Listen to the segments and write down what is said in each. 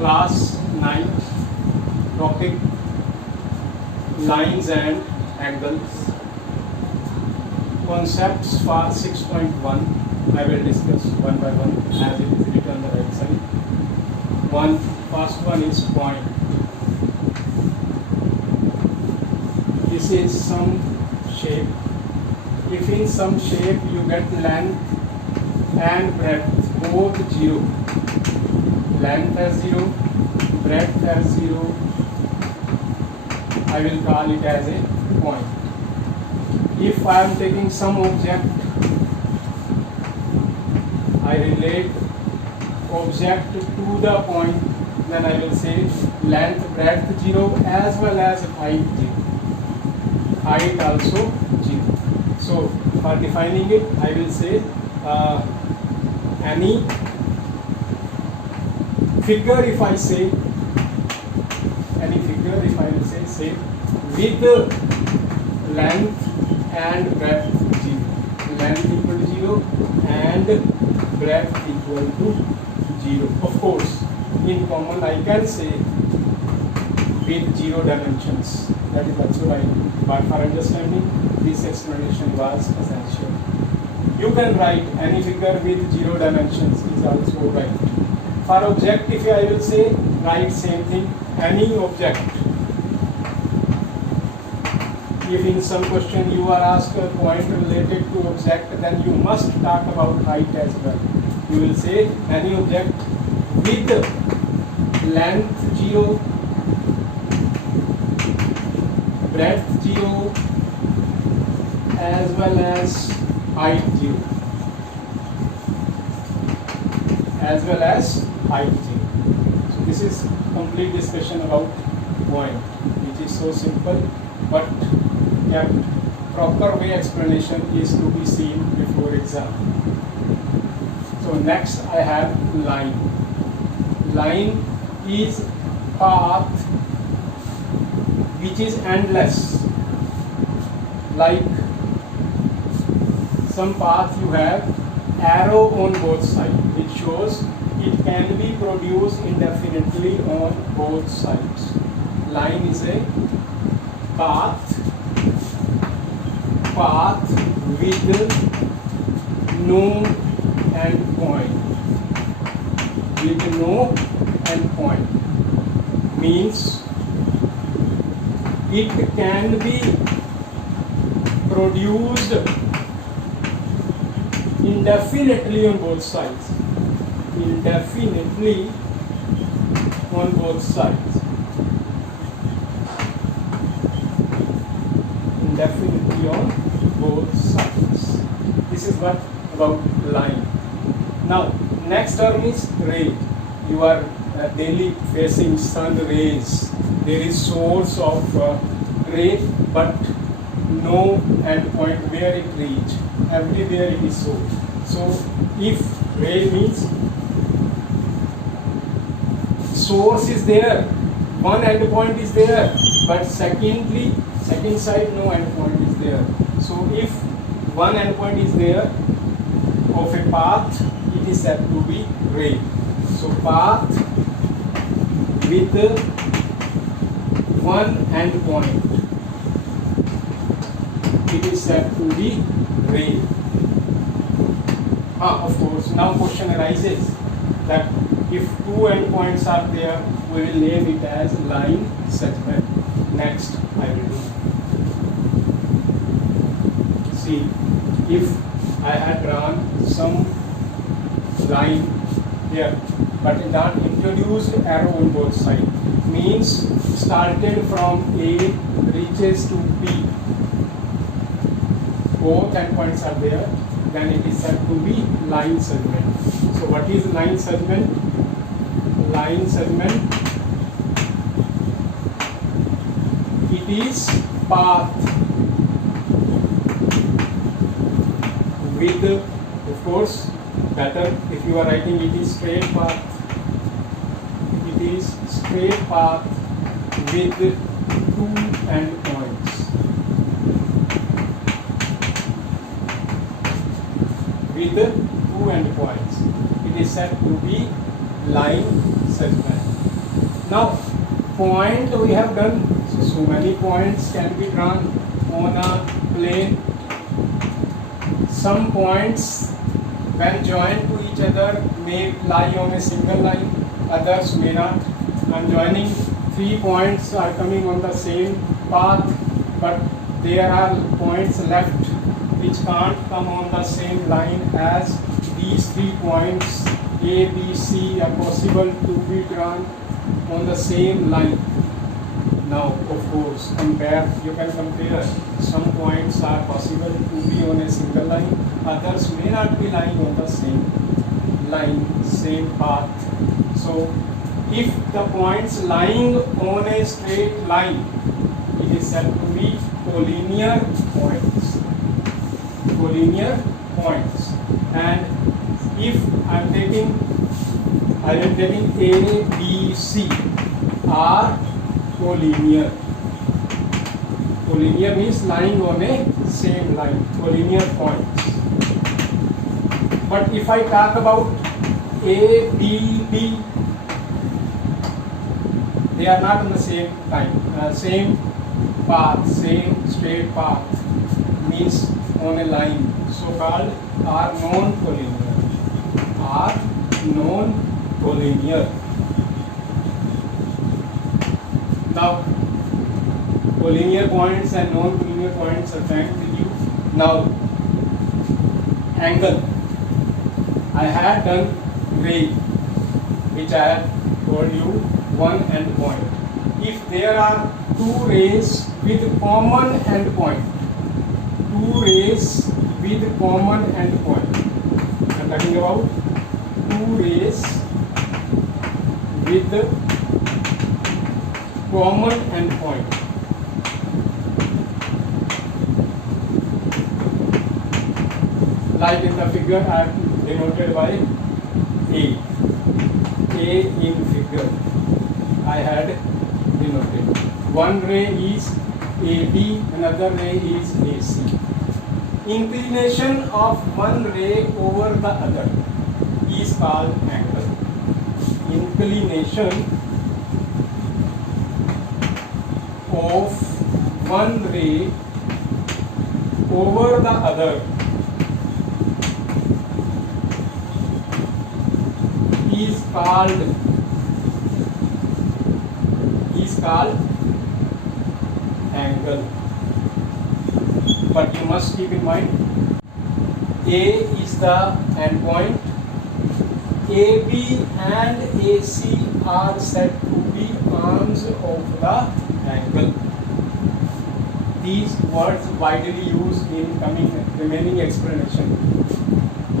Class 9, topic lines and angles. Concepts for 6.1 I will discuss one by one as it is written on the right side. First one is point. This is some shape. If in some shape you get length and breadth both 0, length as 0, breadth as 0, I will call it as a point. If I am taking some object, I relate object to the point, then I will say length, breadth 0 as well as height 0. Height also 0. So for defining it, I will say any figure, if I say any figure, if I will say with length and breadth 0, length equal to 0 and breadth equal to 0. Of course, in common I can say with 0 dimensions. That is also right. But for understanding, this explanation was essential. You can write any figure with 0 dimensions is also right. For object, if I will say, write same thing, any object. If in some question you are asked a point related to object, then you must talk about height as well. You will say any object with length 0, breadth 0, as well as height 0, as well as height 0. So this is complete discussion about point, which is so simple, but yeah, proper way explanation is to be seen before exam. So next I have line. Line is path which is endless. Like some path you have arrow on both sides, which shows it can be produced indefinitely on both sides. Line is a path with no end point. With no end point means it can be produced indefinitely on both sides. Indefinitely on both sides. Indefinitely on both sides. This is what about line. Now, next term is ray. You are daily facing sun rays. There is source of ray, but no end point where it reach. Everywhere it is source. So, if ray means source is there, one end point is there, but second side no end point is there. So if one end point is there of a path, it is said to be ray. So path with one end point, it is said to be ray. Of course, now question arises that if two endpoints are there, we will name it as line segment. Next, I will do. See, if I had drawn some line here, but not introduced arrow on both sides, means started from A reaches to B. Both endpoints are there, then it is said to be line segment. So what is line segment? Line segment, it is path with, of course, better if you are writing it is straight path. It is straight path with two endpoints. With two endpoints. It is said to be line segment. Now point we have done, so many points can be drawn on a plane. Some points when joined to each other may lie on a single line, others may not. I am joining 3 points are coming on the same path, but there are points left which can't come on the same line as these 3 points A, B, C are possible to be drawn on the same line. Now, of course, you can compare. Some points are possible to be on a single line, others may not be lying on the same line, same path. So, if the points lying on a straight line, it is said to be collinear points. Collinear points. And if I am taking A, B, C are collinear. Collinear means lying on a same line. Collinear points. But if I talk about A, B, B, they are not on the same line, same path, same straight path, means on a line. So called are non-collinear. Are non-collinear. Now, collinear points and non-collinear points are trying with you. Now, angle. I had done ray, which I had told you, one end point. If there are 2 rays with common end point, 2 rays with common end point, I am talking about 2 rays with common end point. Like in the figure I have denoted by A. A in figure I had denoted. One ray is AB, another ray is AC. Inclination of one ray over the other is called angle. Inclination of one ray over the other is called angle. But you must keep in mind, A is the end point. AB and AC are said to be arms of the angle. These words widely used in remaining explanation.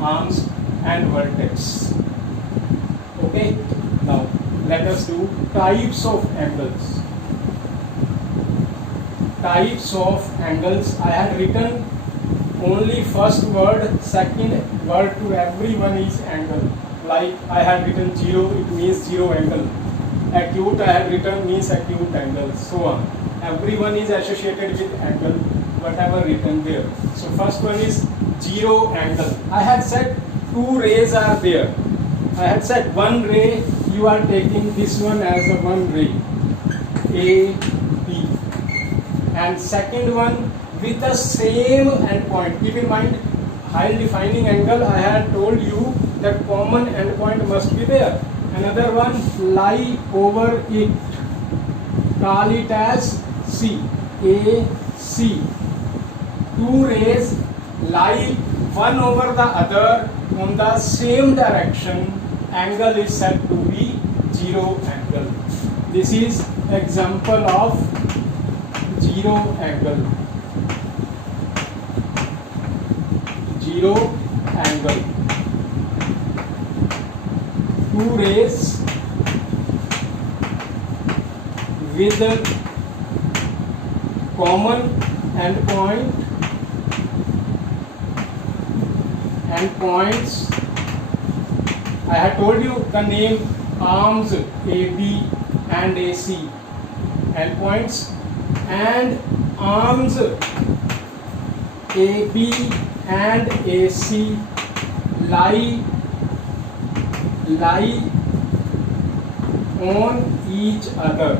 Arms and vertex. Okay. Now let us do types of angles. Types of angles. I had written only first word, second word to everyone is angle. Like I had written 0, it means 0 angle. Acute I had written means acute angle, so on. Everyone is associated with angle, whatever written there. So first one is 0 angle. I had said 2 rays are there. I had said one ray, you are taking this one as a one ray, A, B. And second one with the same endpoint. Keep in mind, while defining angle, I had told you that common endpoint must be there. Another one, lie over it. Call it as C, A, C. 2 rays lie one over the other on the same direction. Angle is said to be 0 angle. This is example of 0 angle. 0 angle. 2 rays with a common endpoint and points. I had told you the name arms AB and AC, endpoints, and arms AB and AC lie on each other.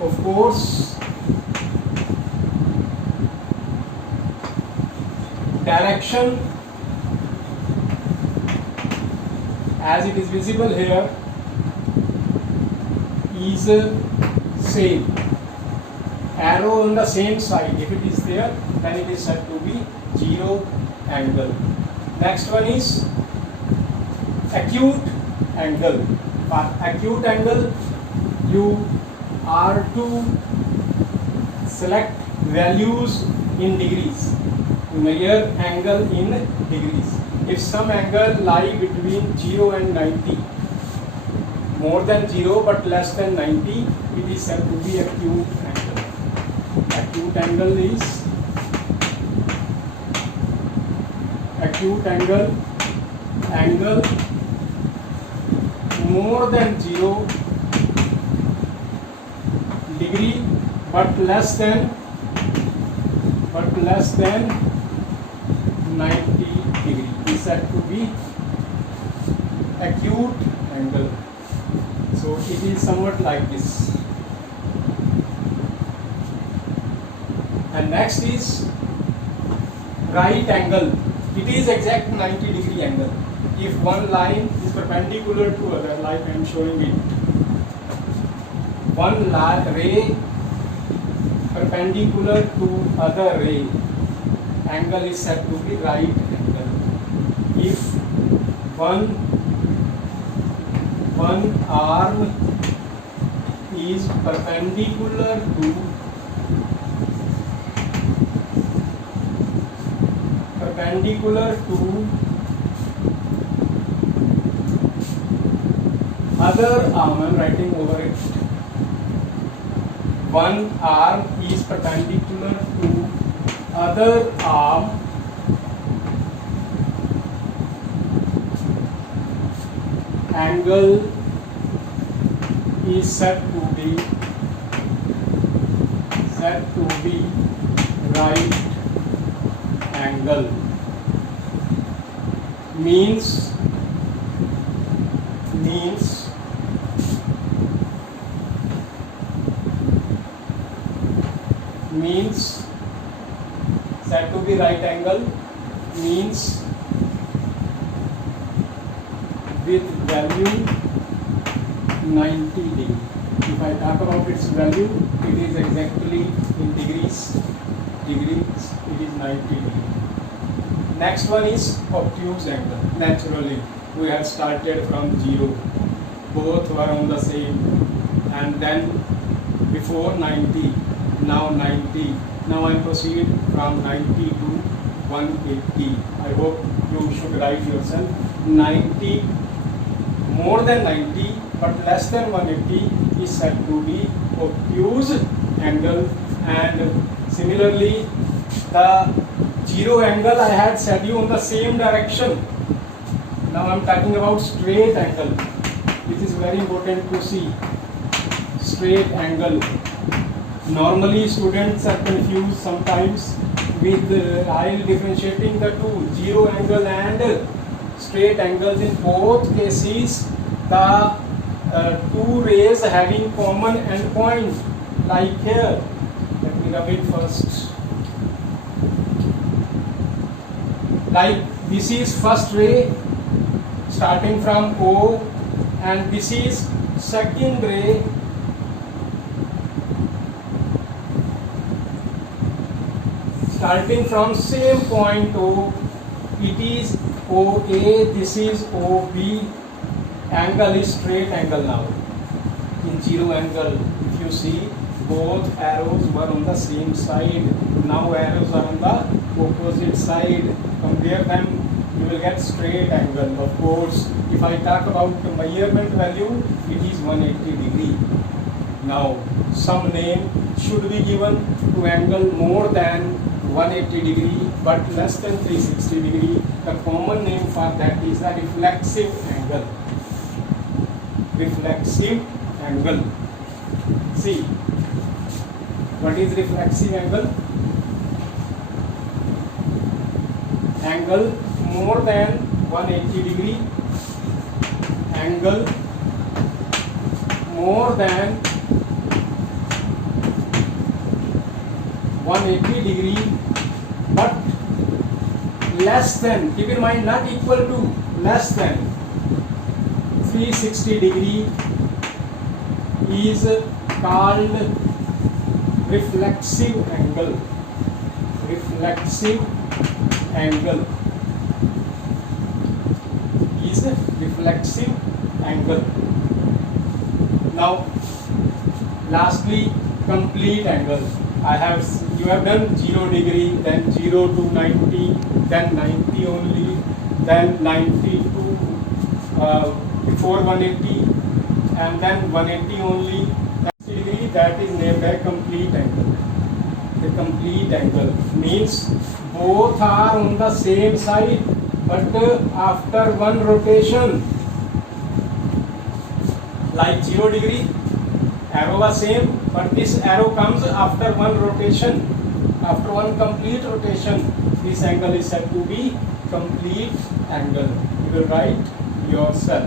Of course, direction as it is visible here is same. Arrow on the same side, if it is there, then it is said to be zero angle. Next one is acute angle. For acute angle, you are to select values in degrees. Measure angle in degrees. If some angle lie between 0 and 90, more than 0 but less than 90, it is said to be acute angle. Acute angle is angle more than 0 degree but less than 90 degree is said to be acute angle. So it is somewhat like this. And next is right angle. It is exact 90 degree angle. If one line is perpendicular to other, like I am showing it, one ray perpendicular to other ray, angle is said to be right angle. If one arm is perpendicular to other arm, I am writing over it. One arm is perpendicular to other arm, angle is said to be right angle. Means said to be right angle means with value 90 degree. If I talk about its value, it is exactly in degrees, it is 90 degree. Next one is obtuse angle. Naturally, we have started from 0, both were on the same, and then before 90, now 90. Now I proceed from 90 to 180. I hope you should write yourself 90, more than 90 but less than 180 is said to be obtuse angle. And similarly, the 0 angle I had said you on the same direction. Now I am talking about straight angle. This is very important to see. Straight angle. Normally students are confused sometimes with while differentiating the two, 0 angle and straight angles. In both cases, the two rays having common endpoint, like here. Let me rub it first. Like this is first ray starting from O, and this is second ray starting from same point O. It is OA, this is OB. Angle is straight angle now. In 0 angle, if you see, both arrows were on the same side. Now arrows are on the opposite side. Compare them, you will get straight angle. Of course, if I talk about the measurement value, it is 180 degree. Now, some name should be given to angle more than 180 degree but less than 360 degree. The common name for that is the reflexive angle. Reflexive angle. See, what is reflexive angle? angle more than 180 degree, angle more than 180 degree, but less than, keep in mind, not equal to, less than 360 degree is called reflexive angle. Reflexive angle is reflexive angle. Now lastly, complete angle. You have done 0 degree, then 0 to 90, then 90 only, then 90 to before 180, and then 180 only. 60 degree, that is named a complete angle. The complete angle means both are on the same side, but after one rotation, like 0 degree, arrow was same, but this arrow comes after one rotation. After one complete rotation, this angle is said to be complete angle. You will write yourself.